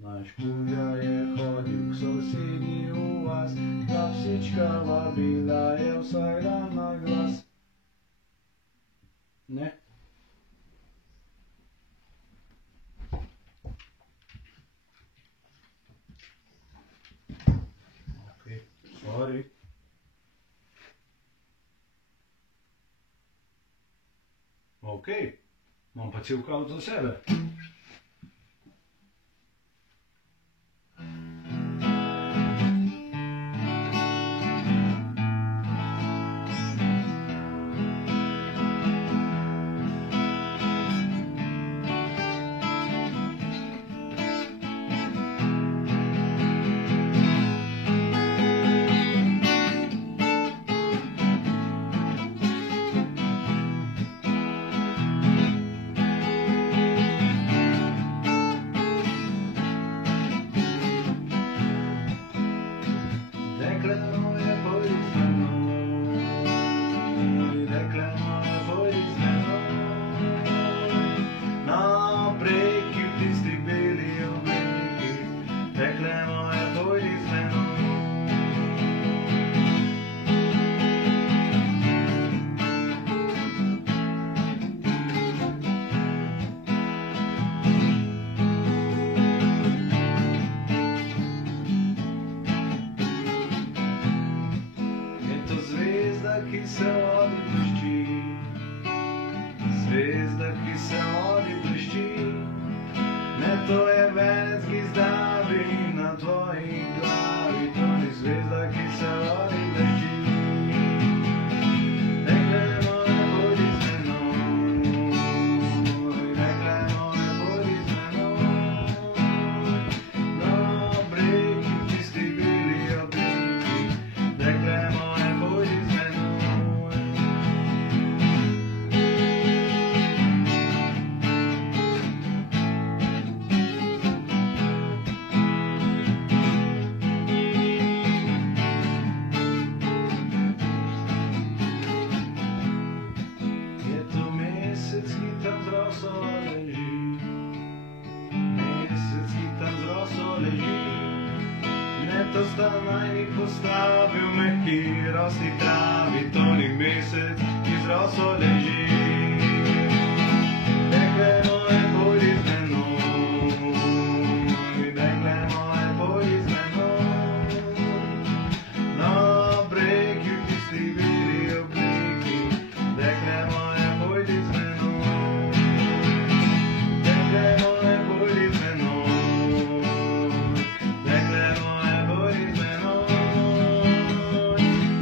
Naš kuja je hodil k sosednji v vas, ta psička vabila je vsak dan na glas. Ne? Okej, sorry. Okej, imam pa cel kavč za sebe. Ki se vodi blešči, zvezda, ki se vodi blešči, ne, to je venec, ki zdavi na tvoji glavi, to ni zvezda, ki se vodi blešči. Dekle moje, bodi z menoj, dekle moje, bodi z menoj, na bregi v tisti beli obliki, dekle moje, bodi z menoj. To sta najni postavil mehki rosni travi, to ni mesec, ki z roso leži. Dekle moje, bodi z menoj, dekle moje, bodi z menoj, na bregi v tisti beli obliki, dekle moje, bodi z menoj, dekle moje, bodi z menoj, dekle moje, bodi z menoj,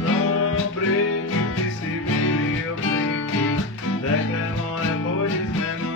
na bregi v tisti beli obliki, dekle moje, bodi z menoj.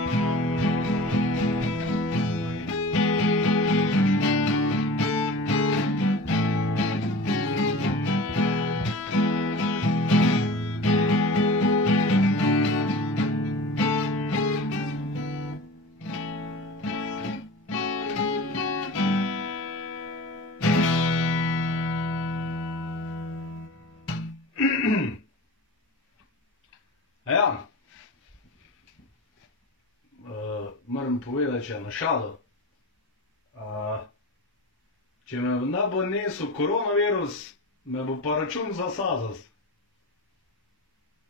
Ja, moram povedati še eno šalo. Če me ne bo nesel koronavirus, me bo pa račun zasazal.